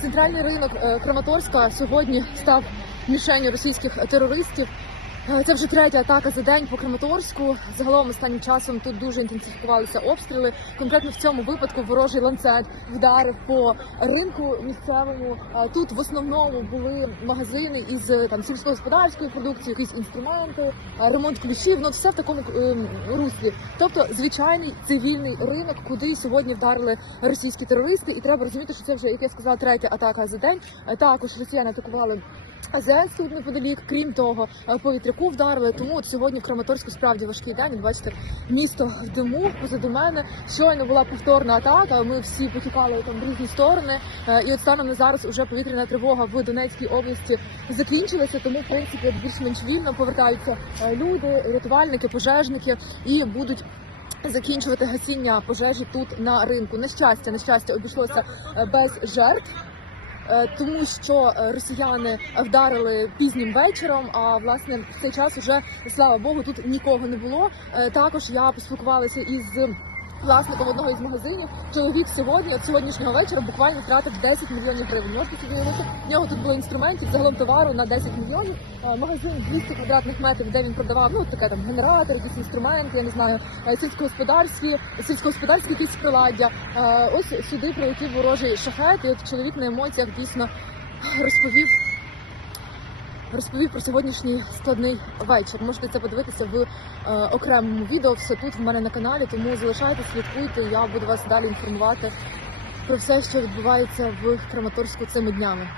Центральний ринок е, Краматорська сьогодні став мішенью російських терористів. Е, Це вже третя атака за день по Краматорську. Загалом останнім часом тут дуже інтенсифікувалися обстріли. Конкретно в цьому випадку ворожий ланцет вдарив по ринку місцевому. Е, Тут в основному були магазини із е, там сільськогосподарською продукцією, якісь інструменти, ремонт ключів. Ну все в такому руслі. Тобто звичайний цивільний ринок, куди сьогодні вдарили російські терористи, і треба розуміти, що це вже як я сказала, третя атака за день. Також росіяни атакували. АЗС тут неподалік, крім того, е, по вітряку вдарили. Тому от сьогодні в Краматорську справді важкий день. Бачите, місто в диму позаду мене. Щойно була повторна атака. Ми всі потікали там в різні сторони. Е, І от станом на зараз уже повітряна тривога в Донецькій області закінчилася. Тому в принципі більш-менш вільно повертаються е, люди, рятувальники, пожежники і будуть. Закінчувати гасіння пожежі тут на ринку. На щастя, на щастя, обійшлося без жертв. Е, тому що е, росіяни вдарили пізнім вечором. А власне в цей час уже слава Богу, тут нікого не було. Е, Також я поспілкувалася із власником одного із магазинів. Чоловік сьогодні, от сьогоднішнього вечора, буквально втратив 10 мільйонів гривень. Можете собі уявити, в нього тут було інструментів, загалом товару на 10 мільйонів. Е, Магазин 200 квадратних метрів, де він продавав ну таке там генератор, якісь інструменти, я не знаю, е, сільськогосподарські, сільськогосподарські якісь приладдя. Е, Ось сюди прилетів ворожий шахет, і от чоловік на емоціях дійсно розповів. Розповів про сьогоднішній складний вечір. Можете це подивитися в е, окремому відео. Все тут в мене на каналі. Тому залишайтесь, слідкуйте. Я буду вас далі інформувати про все, що відбувається в Краматорську цими днями.